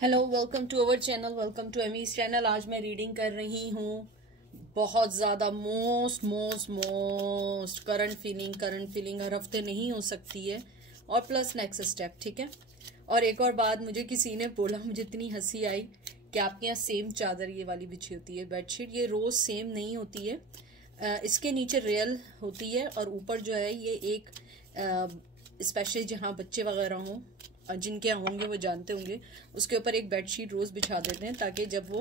Hello, welcome to our channel, welcome to Amy's channel. आज मैं reading कर रही हूँ बहुत ज़्यादा मोस्ट करंट फीलिंग हर हफ्ते नहीं हो सकती है, और प्लस नेक्स्ट स्टेप। ठीक है। और एक और बात, मुझे किसी ने बोला, मुझे इतनी हंसी आई कि आपके यहाँ सेम चादर ये वाली बिछी होती है, बेडशीट। ये रोज़ सेम नहीं होती है, इसके नीचे रियल होती है और ऊपर जो है ये एक स्पेशली जहाँ बच्चे वगैरह हों, जिनके यहाँ होंगे वो जानते होंगे, उसके ऊपर एक बेडशीट रोज़ बिछा देते हैं ताकि जब वो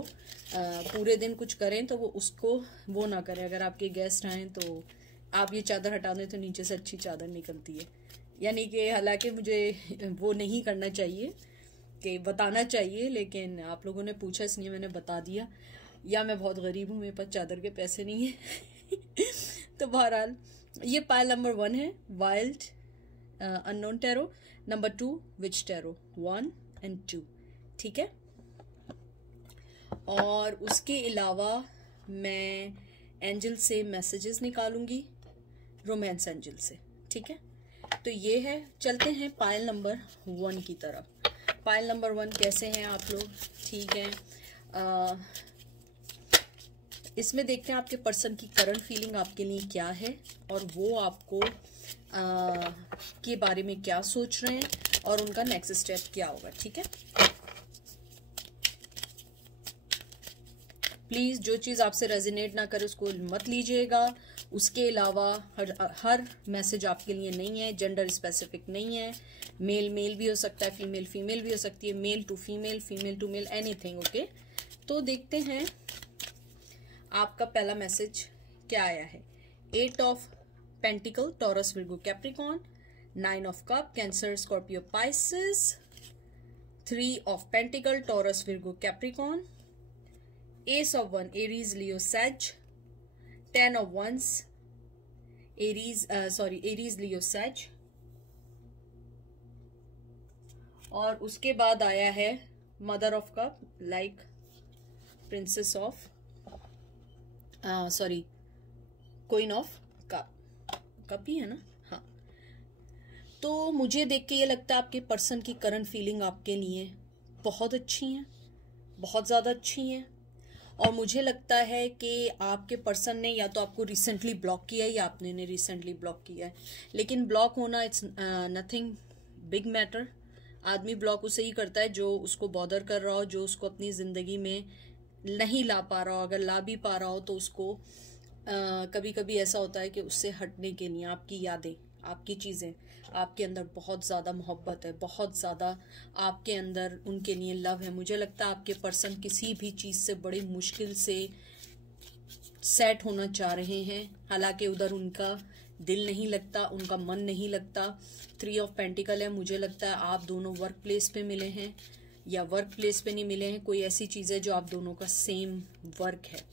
पूरे दिन कुछ करें तो वो उसको वो ना करें। अगर आपके गेस्ट आएँ तो आप ये चादर हटा दें तो नीचे से अच्छी चादर निकलती है। यानी कि हालांकि मुझे वो नहीं करना चाहिए, कि बताना चाहिए, लेकिन आप लोगों ने पूछा इसलिए मैंने बता दिया। या मैं बहुत गरीब हूँ, मेरे पास चादर के पैसे नहीं है तो बहरहाल ये पाइल नंबर 1 है, wild unknown tarot. Number 2 which tarot, 1 and 2। ठीक है। और उसके अलावा मैं एंजल से मैसेजेस निकालूंगी, रोमांस एंजल से। ठीक है। तो ये है, चलते हैं पाइल नंबर 1 की तरफ। पाइल नंबर 1, कैसे हैं आप लोग? ठीक है। इसमें देखते हैं आपके पर्सन की करंट फीलिंग आपके लिए क्या है, और वो आपको के बारे में क्या सोच रहे हैं, और उनका नेक्स्ट स्टेप क्या होगा। ठीक है। प्लीज जो चीज आपसे रेजोनेट ना करे उसको मत लीजिएगा। उसके अलावा हर मैसेज आपके लिए नहीं है, जेंडर स्पेसिफिक नहीं है। मेल भी हो सकता है, फीमेल भी हो सकती है, male to female anything. Okay. तो देखते हैं आपका पहला मैसेज क्या आया है। 8 of pentacle, Taurus, Virgo, Capricorn. 9 of cup, Cancer, Scorpio, Pisces. 3 of pentacle, Taurus, Virgo, Capricorn. Ace of wand, Aries, Leo, Sag. 10 of wands, Aries, Leo, सैज। और उसके बाद आया है mother of cup, like princess of queen of cup ही है ना। हाँ। तो मुझे देख के ये लगता है आपके पर्सन की करंट फीलिंग आपके लिए बहुत अच्छी है, बहुत ज़्यादा अच्छी है। और मुझे लगता है कि आपके पर्सन ने या तो आपको रिसेंटली ब्लॉक किया है या आपने ने रिसेंटली ब्लॉक किया है। लेकिन ब्लॉक होना इट्स नथिंग बिग मैटर। आदमी ब्लॉक उसे ही करता है जो उसको बॉदर कर रहा हो, जो उसको अपनी ज़िंदगी में नहीं ला पा रहा हो। अगर ला भी पा रहा हो तो उसको कभी कभी ऐसा होता है कि उससे हटने के लिए आपकी यादें, आपकी चीज़ें, आपके अंदर बहुत ज़्यादा मोहब्बत है, बहुत ज़्यादा आपके अंदर उनके लिए लव है। मुझे लगता है आपके पर्सन किसी भी चीज़ से बड़ी मुश्किल से सेट होना चाह रहे हैं, हालांकि उधर उनका दिल नहीं लगता, उनका मन नहीं लगता। 3 ऑफ पेंटिकल है। मुझे लगता है आप दोनों वर्क प्लेस पे मिले हैं या वर्क प्लेस पे नहीं मिले हैं। कोई ऐसी चीज़ है जो आप दोनों का सेम वर्क है।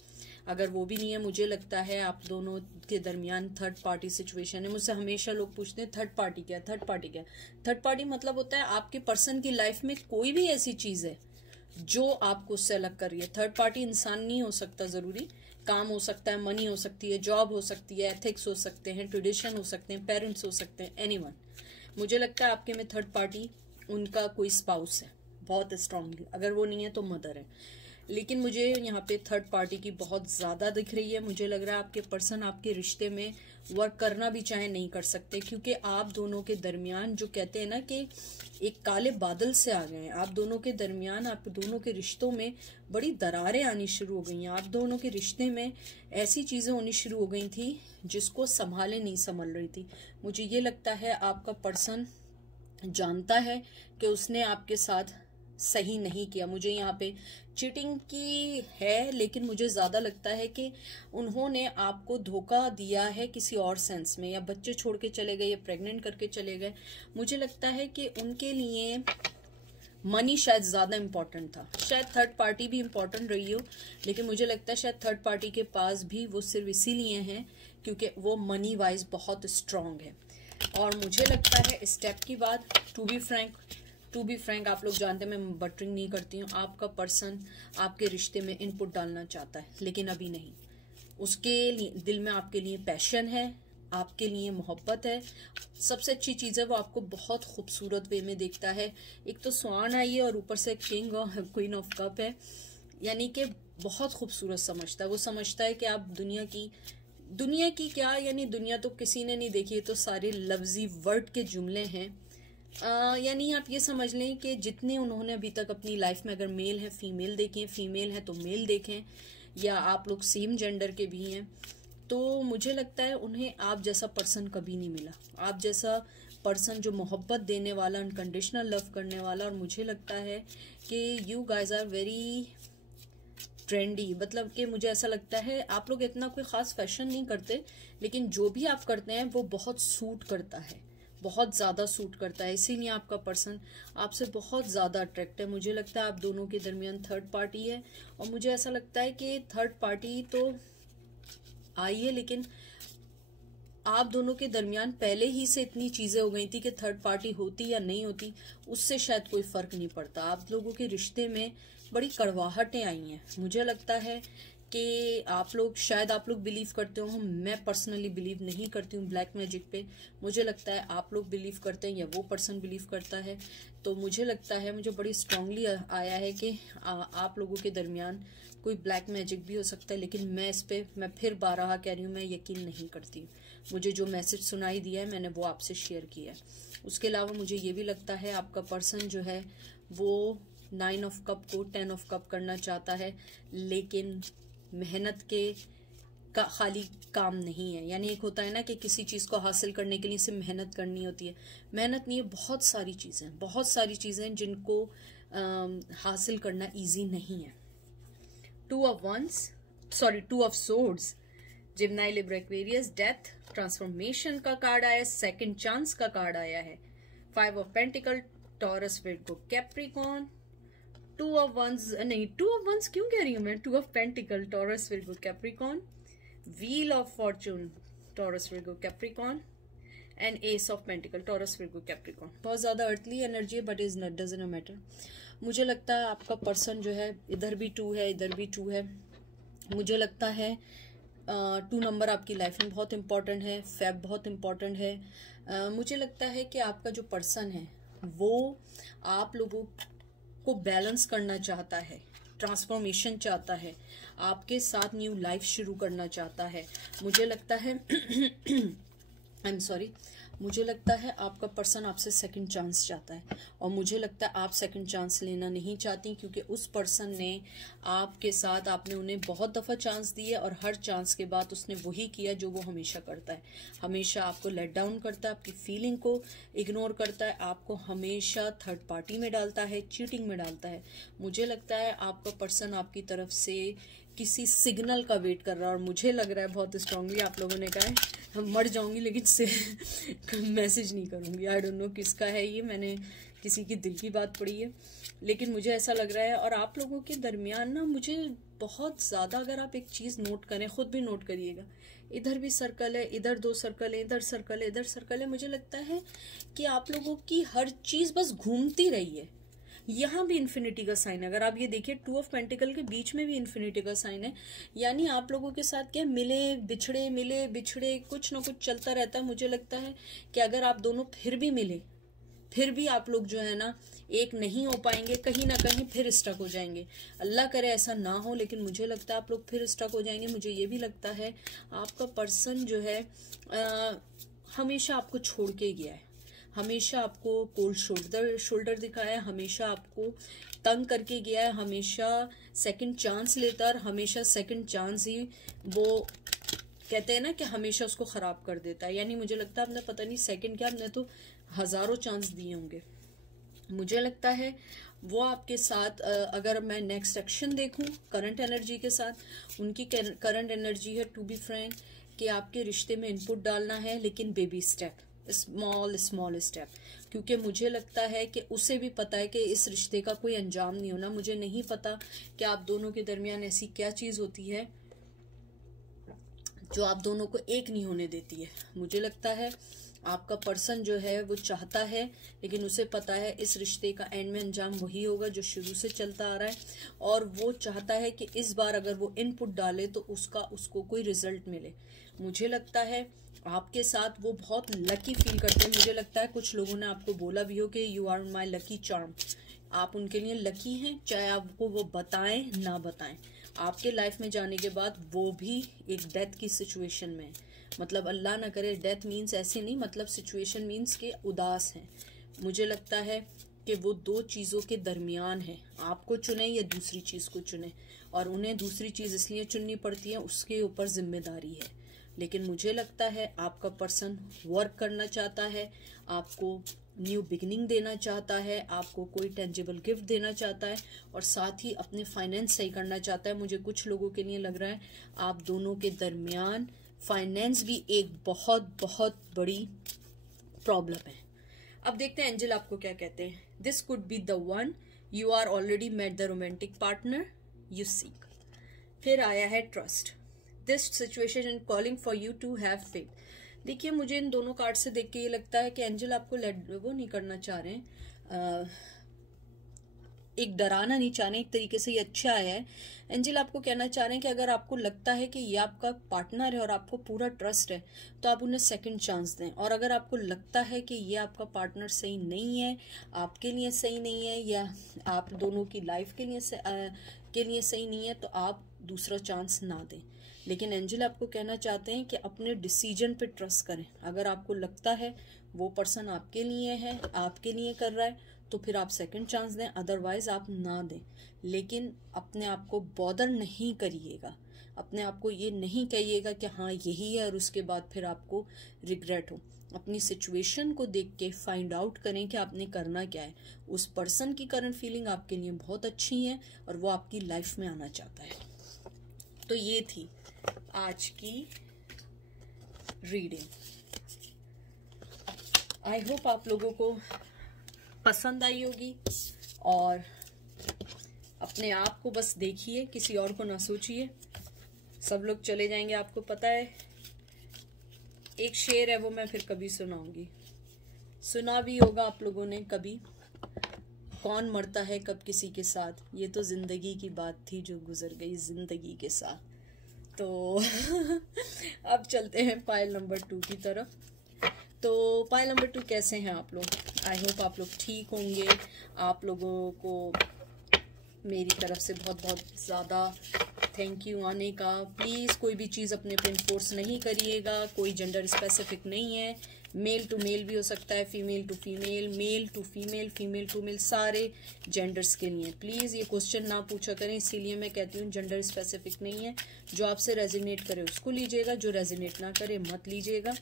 अगर वो भी नहीं है, मुझे लगता है आप दोनों के दरमियान थर्ड पार्टी सिचुएशन है। मुझसे हमेशा लोग पूछते हैं थर्ड पार्टी क्या है, थर्ड पार्टी क्या है। थर्ड पार्टी मतलब होता है आपके पर्सन की लाइफ में कोई भी ऐसी चीज़ है जो आपको उससे अलग कर रही है। थर्ड पार्टी इंसान नहीं हो सकता ज़रूरी, काम हो सकता है, मनी हो सकती है, जॉब हो सकती है, एथिक्स हो सकते हैं, ट्रेडिशन हो सकते हैं, पेरेंट्स हो सकते हैं, एनीवन। मुझे लगता है आपके में थर्ड पार्टी उनका कोई स्पाउस है बहुत स्ट्रांगली। अगर वो नहीं है तो मदर है। लेकिन मुझे यहाँ पे थर्ड पार्टी की बहुत ज़्यादा दिख रही है। मुझे लग रहा है आपके पर्सन आपके रिश्ते में वर्क करना भी चाहे नहीं कर सकते, क्योंकि आप दोनों के दरमियान जो कहते हैं ना कि एक काले बादल से आ गए हैं। आप दोनों के दरमियान, आप दोनों के रिश्तों में बड़ी दरारें आनी शुरू हो गई हैं। आप दोनों के रिश्ते में ऐसी चीज़ें होनी शुरू हो गई थी जिसको संभाले नहीं संभल रही थी। मुझे ये लगता है आपका पर्सन जानता है कि उसने आपके साथ सही नहीं किया। मुझे यहाँ पे चीटिंग की है, लेकिन मुझे ज़्यादा लगता है कि उन्होंने आपको धोखा दिया है किसी और सेंस में, या बच्चे छोड़ के चले गए या प्रेग्नेंट करके चले गए। मुझे लगता है कि उनके लिए मनी शायद ज़्यादा इम्पोर्टेंट था। शायद थर्ड पार्टी भी इम्पोर्टेंट रही हो, लेकिन मुझे लगता है शायद थर्ड पार्टी के पास भी वो सिर्फ इसीलिए हैं क्योंकि वो मनी वाइज बहुत स्ट्रांग है। और मुझे लगता है स्टेप की बात, टू बी फ्रैंक, आप लोग जानते हैं मैं बटरिंग नहीं करती हूँ। आपका पर्सन आपके रिश्ते में इनपुट डालना चाहता है, लेकिन अभी नहीं। उसके दिल में आपके लिए पैशन है, आपके लिए मोहब्बत है। सबसे अच्छी चीज़ है वो आपको बहुत खूबसूरत वे में देखता है। एक तो स्वान आई है और ऊपर से किंग और क्वीन ऑफ कप है, यानी कि बहुत खूबसूरत समझता है। वो समझता है कि आप दुनिया की क्या, यानी दुनिया तो किसी ने नहीं देखी, तो सारे लफ्जी वर्ड के जुमले हैं। यानी आप ये समझ लें कि जितने उन्होंने अभी तक अपनी लाइफ में, अगर मेल है फीमेल देखें, फीमेल है तो मेल देखें, या आप लोग सेम जेंडर के भी हैं, तो मुझे लगता है उन्हें आप जैसा पर्सन कभी नहीं मिला। आप जैसा पर्सन जो मोहब्बत देने वाला, अनकंडीशनल लव करने वाला। और मुझे लगता है कि you guys are very trendy, मतलब कि मुझे ऐसा लगता है आप लोग इतना कोई ख़ास फैशन नहीं करते, लेकिन जो भी आप करते हैं वो बहुत सूट करता है, बहुत ज़्यादा सूट करता है। इसीलिए आपका पर्सन आपसे बहुत ज़्यादा अट्रैक्ट है। मुझे लगता है आप दोनों के दरमियान थर्ड पार्टी है, और मुझे ऐसा लगता है कि थर्ड पार्टी तो आई है, लेकिन आप दोनों के दरमियान पहले ही से इतनी चीज़ें हो गई थी कि थर्ड पार्टी होती या नहीं होती उससे शायद कोई फ़र्क नहीं पड़ता। आप लोगों के रिश्ते में बड़ी कड़वाहटें आई हैं। मुझे लगता है कि आप लोग बिलीव करते हो, मैं पर्सनली बिलीव नहीं करती हूँ ब्लैक मैजिक पे। मुझे लगता है आप लोग बिलीव करते हैं या वो पर्सन बिलीव करता है। तो मुझे लगता है, मुझे बड़ी स्ट्रांगली आया है कि आप लोगों के दरमियान कोई ब्लैक मैजिक भी हो सकता है, लेकिन मैं फिर बारहा कह रही हूँ, मैं यकीन नहीं करती। मुझे जो मैसेज सुनाई दिया है मैंने वो आपसे शेयर किया है। उसके अलावा मुझे ये भी लगता है आपका पर्सन जो है वो 9 ऑफ कप को 10 ऑफ कप करना चाहता है, लेकिन मेहनत के का खाली काम नहीं है। यानी एक होता है ना कि किसी चीज़ को हासिल करने के लिए सिर्फ मेहनत करनी होती है। मेहनत नहीं है, बहुत सारी चीज़ें जिनको हासिल करना इजी नहीं है। 2 of swords, Gemini, Libra, Aquarius, death, transformation का कार्ड आया है, सेकंड चांस का कार्ड आया है, 5 of pentacle, Taurus, Virgo, Capricorn, 2 of wands क्यों कह रही हूं मैं, 2 of pentacle, Taurus, Virgo, Capricorn, wheel of fortune, Taurus, Virgo, Capricorn, and ace of pentacle, Taurus, Virgo, Capricorn. बहुत ज्यादा अर्थली एनर्जी है, but is not doesn't matter. मुझे लगता है आपका पर्सन जो है, इधर भी 2 है, इधर भी 2 है। मुझे लगता है 2 नंबर आपकी लाइफ में बहुत इंपॉर्टेंट है, फैब बहुत इंपॉर्टेंट है। मुझे लगता है कि आपका जो पर्सन है वो आप लोगों को बैलेंस करना चाहता है, ट्रांसफॉर्मेशन चाहता है, आपके साथ न्यू लाइफ शुरू करना चाहता है। मुझे लगता है मुझे लगता है आपका पर्सन आपसे सेकंड चांस चाहता है, और मुझे लगता है आप सेकंड चांस लेना नहीं चाहती, क्योंकि उस पर्सन ने आपके साथ, आपने उन्हें बहुत दफ़ा चांस दिए और हर चांस के बाद उसने वही किया जो वो हमेशा करता है। हमेशा आपको लेट डाउन करता है, आपकी फीलिंग को इग्नोर करता है, आपको हमेशा थर्ड पार्टी में डालता है, चीटिंग में डालता है। मुझे लगता है आपका पर्सन आपकी तरफ से किसी सिग्नल का वेट कर रहा है, और मुझे लग रहा है बहुत स्ट्रांगली आप लोगों ने कहा है मर जाऊंगी लेकिन से मैसेज नहीं करूंगी। आई डोंट नो किसका है ये, मैंने किसी की दिल की बात पढ़ी है, लेकिन मुझे ऐसा लग रहा है। और आप लोगों के दरमियान ना मुझे बहुत ज़्यादा, अगर आप एक चीज़ नोट करें, खुद भी नोट करिएगा, इधर भी सर्कल है, इधर 2 सर्कल है, इधर सर्कल है, इधर सर्कल है। मुझे लगता है कि आप लोगों की हर चीज़ बस घूमती रही है। यहाँ भी इन्फिनिटी का साइन है, अगर आप ये देखिए 2 ऑफ पेंटिकल के बीच में भी इन्फिनिटी का साइन है। यानी आप लोगों के साथ क्या मिले बिछड़े कुछ ना कुछ चलता रहता है। मुझे लगता है कि अगर आप दोनों फिर भी मिले, फिर भी आप लोग जो है ना एक नहीं हो पाएंगे, कहीं ना कहीं फिर स्टक हो जाएंगे। अल्लाह करे ऐसा ना हो, लेकिन मुझे लगता है आप लोग फिर स्टक हो जाएंगे। मुझे ये भी लगता है आपका पर्सन जो है हमेशा आपको छोड़ के गया है, हमेशा आपको कोल्ड शोल्डर दिखाया है, हमेशा आपको तंग करके गया है, हमेशा सेकंड चांस लेता है, और हमेशा सेकंड चांस ही वो कहते हैं ना कि हमेशा उसको खराब कर देता है। यानी मुझे लगता है आपने पता नहीं सेकंड क्या, आपने तो हजारों चांस दिए होंगे। मुझे लगता है वो आपके साथ, अगर मैं नेक्स्ट एक्शन देखूं करंट एनर्जी के साथ, उनकी करंट एनर्जी है टू बी फ्रैंक कि आपके रिश्ते में इनपुट डालना है, लेकिन बेबी स्टेप, स्मॉल स्टेप, क्योंकि मुझे लगता है कि उसे भी पता है कि इस रिश्ते का कोई अंजाम नहीं होना। मुझे नहीं पता कि आप दोनों के दरमियान ऐसी क्या चीज होती है जो आप दोनों को एक नहीं होने देती है। मुझे लगता है आपका पर्सन जो है वो चाहता है, लेकिन उसे पता है इस रिश्ते का एंड में अंजाम वही होगा जो शुरू से चलता आ रहा है, और वो चाहता है कि इस बार अगर वो इनपुट डाले तो उसको कोई रिजल्ट मिले। मुझे लगता है आपके साथ वो बहुत लकी फील करते हैं। मुझे लगता है कुछ लोगों ने आपको बोला भी हो कि you are my lucky charm. आप उनके लिए लकी हैं, चाहे आपको वो बताएं ना बताएं। आपके लाइफ में जाने के बाद वो भी एक डेथ की सिचुएशन में है। मतलब अल्लाह ना करे डेथ मीन्स ऐसे नहीं, मतलब सिचुएशन मीन्स के उदास हैं। मुझे लगता है कि वो दो चीज़ों के दरमियान है, आपको चुने या दूसरी चीज़ को चुने, और उन्हें दूसरी चीज़ इसलिए चुननी पड़ती है, उसके ऊपर जिम्मेदारी है। लेकिन मुझे लगता है आपका पर्सन वर्क करना चाहता है, आपको न्यू बिगिनिंग देना चाहता है, आपको कोई टेंजिबल गिफ्ट देना चाहता है, और साथ ही अपने फाइनेंस सही करना चाहता है। मुझे कुछ लोगों के लिए लग रहा है आप दोनों के दरमियान फाइनेंस भी एक बहुत बहुत बड़ी प्रॉब्लम है। अब देखते हैं एंजल आपको क्या कहते हैं। This could be the one, you are already met the romantic partner you seek. फिर आया है trust, this situation in calling for you to have faith. देखिए मुझे इन दोनों कार्ड से देख के ये लगता है कि एंजल आपको वो नहीं करना चाह रहे हैं, एक डराना नहीं चाह रहे, एक तरीके से ये अच्छा आया है। एंजल आपको कहना चाह रहे हैं कि अगर आपको लगता है कि ये आपका पार्टनर है और आपको पूरा ट्रस्ट है तो आप उन्हें सेकंड चांस दें, और अगर आपको लगता है कि ये आपका पार्टनर सही नहीं है, आपके लिए सही नहीं है, या आप दोनों की लाइफ के लिए सही नहीं है, तो आप दूसरा चांस ना दें। लेकिन एंजल आपको कहना चाहते हैं कि अपने डिसीजन पे ट्रस्ट करें। अगर आपको लगता है वो पर्सन आपके लिए है, आपके लिए कर रहा है, तो फिर आप सेकंड चांस दें, अदरवाइज आप ना दें। लेकिन अपने आप को बॉदर नहीं करिएगा, अपने आप को ये नहीं कहिएगा कि हाँ यही है और उसके बाद फिर आपको रिग्रेट हो। अपनी सिचुएशन को देख के फाइंड आउट करें कि आपने करना क्या है। उस पर्सन की करंट फीलिंग आपके लिए बहुत अच्छी है और वो आपकी लाइफ में आना चाहता है। तो ये थी आज की रीडिंग। आई होप आप लोगों को पसंद आई होगी, और अपने आप को बस देखिए, किसी और को ना सोचिए। सब लोग चले जाएंगे, आपको पता है। एक शेर है वो मैं फिर कभी सुनाऊंगी, सुना भी होगा आप लोगों ने कभी, कौन मरता है कब किसी के साथ, ये तो जिंदगी की बात थी जो गुजर गई जिंदगी के साथ। तो अब चलते हैं पाइल नंबर 2 की तरफ। तो पाइल नंबर 2 कैसे हैं आप लोग? आई होप आप लोग ठीक होंगे। आप लोगों को मेरी तरफ से बहुत बहुत ज़्यादा थैंक यू आने का। प्लीज़ कोई भी चीज़ अपने पे इन्फोर्स नहीं करिएगा, कोई जेंडर स्पेसिफिक नहीं है, मेल टू मेल भी हो सकता है, female to female, male to female, female to male, सारे जेंडर्स के लिए। प्लीज़ ये क्वेश्चन ना पूछा करें, इसीलिए मैं कहती हूँ जेंडर स्पेसिफिक नहीं है। जो आपसे रेजोनेट करे उसको लीजिएगा, जो रेजोनेट ना करे मत लीजिएगा।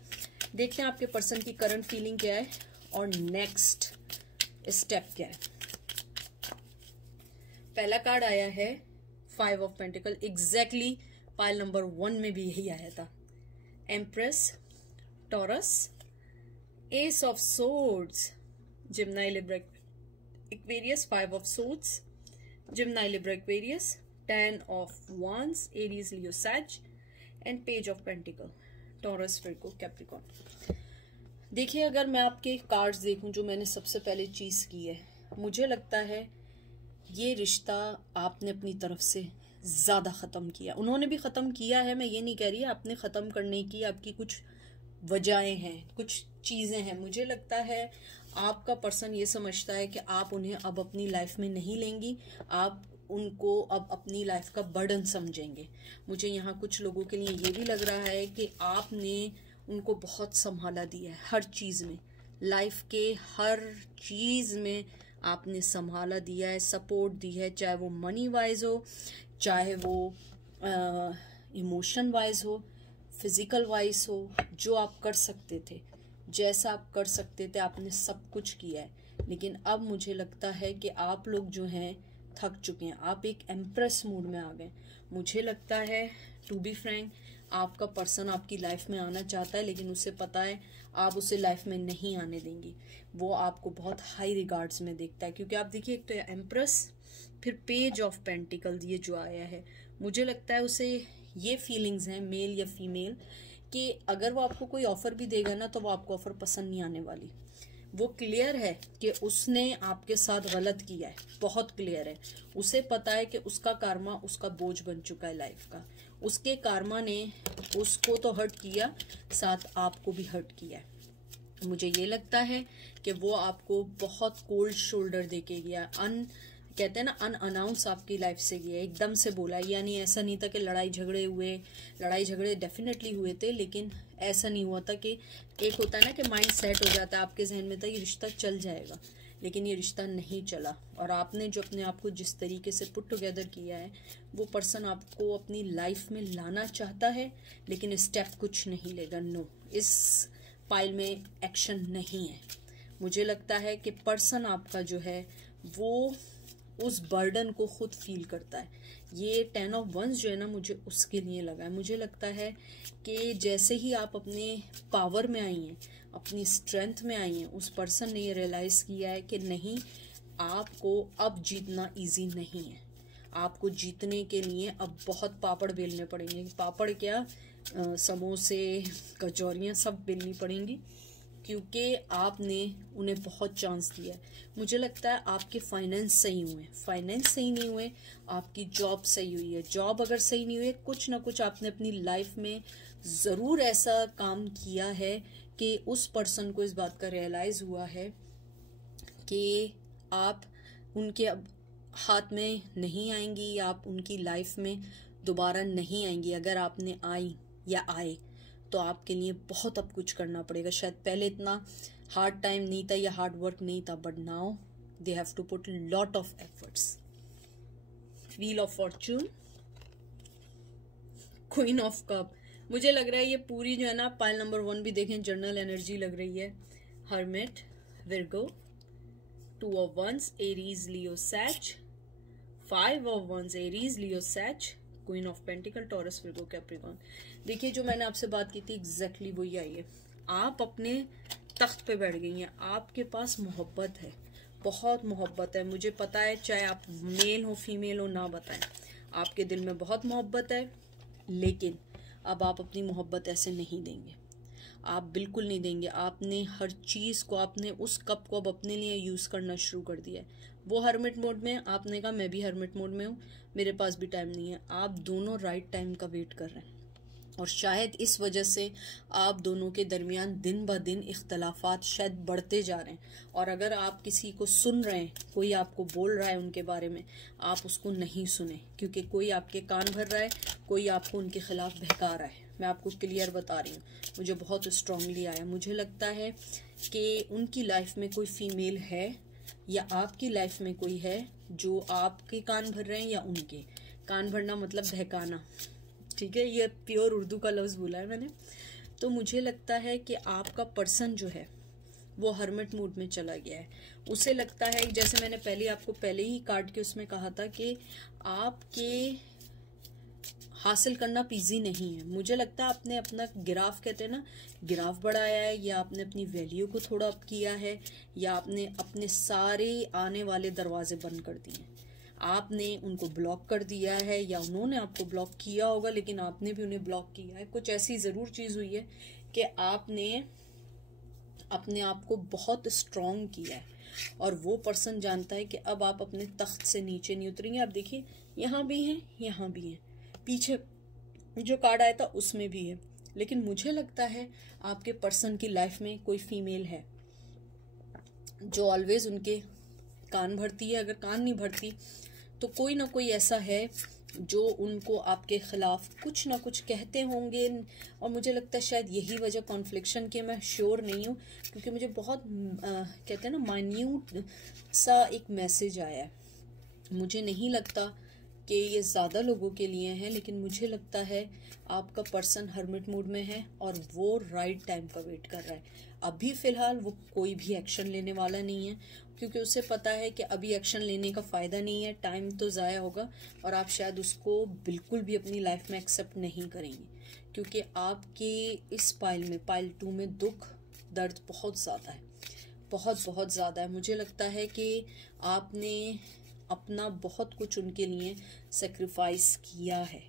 देखते हैं आपके पर्सन की करंट फीलिंग क्या है और नेक्स्ट स्टेप क्या है। पहला कार्ड आया है 5 of pentacle, exactly pile number 1 में भी यही आया था। Empress, Taurus, ace of swords, Gemini, Libra, Aquarius, 5 of swords, Gemini, Libra, Aquarius, 10 of wands, Aries, Leo, Sag, and page of pentacle, Taurus, Virgo, Capricorn. देखिए अगर मैं आपके कार्ड्स देखूं, जो मैंने सबसे पहले चीज की है, मुझे लगता है ये रिश्ता आपने अपनी तरफ से ज़्यादा ख़त्म किया। उन्होंने भी ख़त्म किया है, मैं ये नहीं कह रही, आपने ख़त्म करने की आपकी कुछ वजहें हैं, कुछ चीज़ें हैं। मुझे लगता है आपका पर्सन ये समझता है कि आप उन्हें अब अपनी लाइफ में नहीं लेंगी, आप उनको अब अपनी लाइफ का बर्डन समझेंगे। मुझे यहाँ कुछ लोगों के लिए ये भी लग रहा है कि आपने उनको बहुत संभाला दिया है, हर चीज़ में, लाइफ के हर चीज़ में आपने संभाला दिया है, सपोर्ट दी है, चाहे वो मनी वाइज हो, चाहे वो इमोशन वाइज हो, फिजिकल वाइज हो, जो आप कर सकते थे, जैसा आप कर सकते थे आपने सब कुछ किया है। लेकिन अब मुझे लगता है कि आप लोग जो हैं थक चुके हैं, आप एक एम्प्रेस मूड में आ गए। मुझे लगता है टू बी फ्रैंक, आपका पर्सन आपकी लाइफ में आना चाहता है, लेकिन उसे पता है आप उसे लाइफ में नहीं आने देंगी। वो आपको बहुत हाई रिगार्ड्स में देखता है, क्योंकि आप देखिए एक तो एम्प्रेस, फिर पेज ऑफ पेंटिकल ये जो आया है, मुझे लगता है उसे ये फीलिंग्स हैं, मेल या फीमेल, कि अगर वो आपको कोई ऑफर भी देगा ना तो वो आपको ऑफर पसंद नहीं आने वाली। वो क्लियर है कि उसने आपके साथ गलत किया है, बहुत क्लियर है। उसे पता है कि उसका कार्मा उसका बोझ बन चुका है लाइफ का। उसके कार्मा ने उसको तो हर्ट किया, साथ आपको भी हर्ट किया है। मुझे ये लगता है कि वो आपको बहुत कोल्ड शोल्डर देके गया, कहते हैं ना अनअनाउंस आपकी लाइफ से गया, एकदम से बोला। यानी ऐसा नहीं था कि लड़ाई झगड़े डेफिनेटली हुए थे, लेकिन ऐसा नहीं हुआ था कि एक होता है ना कि माइंड सेट हो जाता है आपके जहन में था ये रिश्ता चल जाएगा, लेकिन ये रिश्ता नहीं चला। और आपने जो अपने आप को जिस तरीके से पुट टुगेदर किया है, वो पर्सन आपको अपनी लाइफ में लाना चाहता है, लेकिन स्टेप कुछ नहीं लेगा। नो, इस पाइल में एक्शन नहीं है। मुझे लगता है कि पर्सन आपका जो है वो उस बर्डन को खुद फील करता है। ये 10 ऑफ वंस जो है ना, मुझे उसके लिए लगा है। मुझे लगता है कि जैसे ही आप अपने पावर में आई हैं, अपनी स्ट्रेंथ में आई हैं, उस पर्सन ने ये रियलाइज किया है कि नहीं, आपको अब जीतना इजी नहीं है। आपको जीतने के लिए अब बहुत पापड़ बेलने पड़ेंगे। पापड़ क्या, समोसे, कचौरियाँ सब बेलनी पड़ेंगी, क्योंकि आपने उन्हें बहुत चांस दिया है। मुझे लगता है आपके फाइनेंस सही हुए, फाइनेंस सही नहीं हुए, आपकी जॉब सही हुई है। जॉब अगर सही नहीं हुई, कुछ ना कुछ आपने अपनी लाइफ में ज़रूर ऐसा काम किया है कि उस पर्सन को इस बात का रियलाइज़ हुआ है कि आप उनके अब हाथ में नहीं आएंगी, या आप उनकी लाइफ में दोबारा नहीं आएंगी। अगर आपने आई या आए तो आपके लिए बहुत अब कुछ करना पड़ेगा। शायद पहले इतना हार्ड टाइम नहीं था या हार्ड वर्क नहीं था, but now they have to put lot of efforts. Wheel of fortune, queen of cup. मुझे लग रहा है ये पूरी जो है ना, पाइल नंबर 1 भी देखें, जर्नल एनर्जी लग रही है। Hermit, Virgo, 2 of wands, Aries, Leo, Sag, 5 of wands, Aries, Leo, Sag, queen of pentacle, Taurus, Virgo, Capricorn. देखिए, जो मैंने आपसे बात की थी एग्जैक्टली वही आई है। आप अपने तख्त पे बैठ गई हैं, आपके पास मोहब्बत है, बहुत मोहब्बत है। मुझे पता है, चाहे आप मेल हो फीमेल हो ना बताएं, आपके दिल में बहुत मोहब्बत है, लेकिन अब आप अपनी मोहब्बत ऐसे नहीं देंगे, आप बिल्कुल नहीं देंगे। आपने हर चीज़ को, आपने उस कप को अब अपने लिए यूज़ करना शुरू कर दिया है। वो हर्मिट मोड में, आपने कहा मैं भी हर्मिट मोड में हूँ, मेरे पास भी टाइम नहीं है। आप दोनों राइट टाइम का वेट कर रहे हैं, और शायद इस वजह से आप दोनों के दरमियान दिन ब दिन इख्तलाफात शायद बढ़ते जा रहे हैं। और अगर आप किसी को सुन रहे हैं, कोई आपको बोल रहा है उनके बारे में, आप उसको नहीं सुने, क्योंकि कोई आपके कान भर रहा है, कोई आपको उनके खिलाफ बहका रहा है। मैं आपको क्लियर बता रही हूँ, मुझे बहुत स्ट्रांगली आया। मुझे लगता है कि उनकी लाइफ में कोई फीमेल है, या आपकी लाइफ में कोई है जो आपके कान भर रहे हैं, या उनके कान भरना मतलब बहकाना, ठीक है, ये प्योर उर्दू का लफ्ज़ बोला है मैंने। तो मुझे लगता है कि आपका पर्सन जो है वो हर्मिट मूड में चला गया है। उसे लगता है, जैसे मैंने आपको पहले ही कार्ड के उसमें कहा था, कि आपके हासिल करना ईजी नहीं है। मुझे लगता है आपने अपना गिराफ, कहते हैं ना, गिराफ बढ़ाया है, या आपने अपनी वैल्यू को थोड़ा अप किया है, या आपने अपने सारे आने वाले दरवाजे बंद कर दिए हैं। आपने उनको ब्लॉक कर दिया है, या उन्होंने आपको ब्लॉक किया होगा, लेकिन आपने भी उन्हें ब्लॉक किया है। कुछ ऐसी ज़रूर चीज़ हुई है कि आपने अपने आप को बहुत स्ट्रॉन्ग किया है, और वो पर्सन जानता है कि अब आप अपने तख्त से नीचे नहीं उतरेंगे। आप देखिए, यहाँ भी हैं, यहाँ भी हैं, पीछे जो कार्ड आया था उसमें भी है। लेकिन मुझे लगता है आपके पर्सन की लाइफ में कोई फीमेल है जो ऑलवेज उनके कान भरती है। अगर कान नहीं भरती तो कोई ना कोई ऐसा है जो उनको आपके खिलाफ कुछ ना कुछ कहते होंगे। और मुझे लगता है शायद यही वजह कॉन्फ्लिक्शन की, मैं श्योर नहीं हूँ, क्योंकि मुझे बहुत कहते हैं ना माइन्यूट सा एक मैसेज आया है। मुझे नहीं लगता कि ये ज़्यादा लोगों के लिए है, लेकिन मुझे लगता है आपका पर्सन हर्मिट मूड में है और वो राइट टाइम का वेट कर रहा है। अभी फ़िलहाल वो कोई भी एक्शन लेने वाला नहीं है, क्योंकि उसे पता है कि अभी एक्शन लेने का फ़ायदा नहीं है, टाइम तो ज़ाया होगा, और आप शायद उसको बिल्कुल भी अपनी लाइफ में एक्सेप्ट नहीं करेंगी, क्योंकि आपके इस पाइल में, पाइल 2 में दुख दर्द बहुत ज़्यादा है, बहुत ज़्यादा है। मुझे लगता है कि आपने अपना बहुत कुछ उनके लिए सेक्रीफाइस किया है,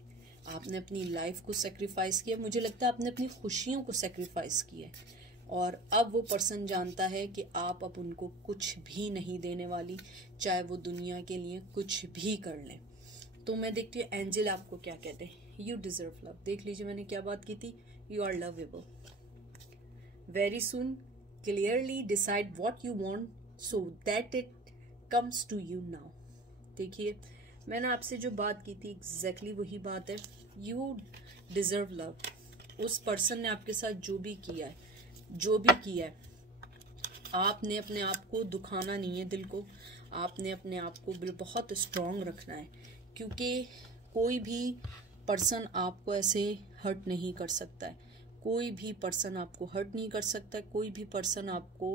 आपने अपनी लाइफ को सेक्रीफाइस किया। मुझे लगता है आपने अपनी खुशियों को सेक्रीफाइस किया है। और अब वो पर्सन जानता है कि आप अब उनको कुछ भी नहीं देने वाली, चाहे वो दुनिया के लिए कुछ भी कर लें। तो मैं देखती हूँ एंजल आपको क्या कहते हैं। You deserve love. देख लीजिए मैंने क्या बात की थी, you are lovable. Very soon clearly decide what you want so that it comes to you now. देखिए मैंने आपसे जो बात की थी एग्जैक्टली वही बात है। You deserve love. उस पर्सन ने आपके साथ जो भी किया है, आपने अपने आप को दुखाना नहीं है, दिल को आपने अपने आप को बहुत स्ट्रांग रखना है, क्योंकि कोई भी पर्सन आपको ऐसे हर्ट नहीं कर सकता है। कोई भी पर्सन आपको हर्ट नहीं कर सकता है। कोई भी पर्सन आपको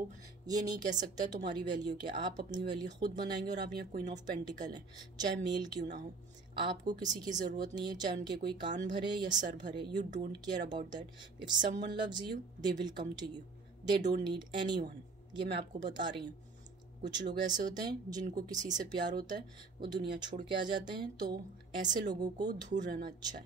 ये नहीं कह सकता है तुम्हारी वैल्यू क्या। आप अपनी वैल्यू खुद बनाएंगे। और आप यहाँ क्वीन ऑफ पेंटिकल हैं, चाहे मेल क्यों ना हो। आपको किसी की ज़रूरत नहीं है, चाहे उनके कोई कान भरे या सर भरे। You don't care about that. If someone loves you they will come to you, they don't need anyone. ये मैं आपको बता रही हूँ। कुछ लोग ऐसे होते हैं जिनको किसी से प्यार होता है, वो दुनिया छोड़ के आ जाते हैं, तो ऐसे लोगों को दूर रहना अच्छा है।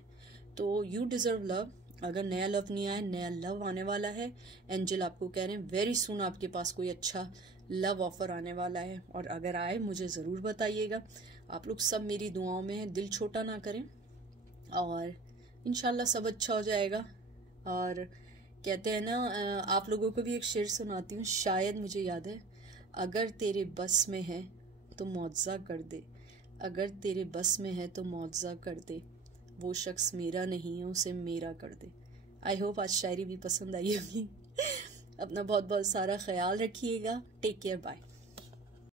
तो यू डिज़र्व लव। अगर नया लव नहीं आया, नया लव आने वाला है। एंजल आपको कह रहे हैं वेरी सुन आपके पास कोई अच्छा लव ऑफर आने वाला है, और अगर आए मुझे ज़रूर बताइएगा। आप लोग सब मेरी दुआओं में हैं, दिल छोटा ना करें, और इंशाल्लाह सब अच्छा हो जाएगा। और कहते हैं ना, आप लोगों को भी एक शेर सुनाती हूँ, शायद मुझे याद है। अगर तेरे बस में है तो मुआवजा कर दे, अगर तेरे बस में है तो मुआवजा कर दे, वो शख्स मेरा नहीं है उसे मेरा कर दे। आई होप आज शायरी भी पसंद आई होगी। अपना बहुत बहुत सारा ख्याल रखिएगा। Take care, bye.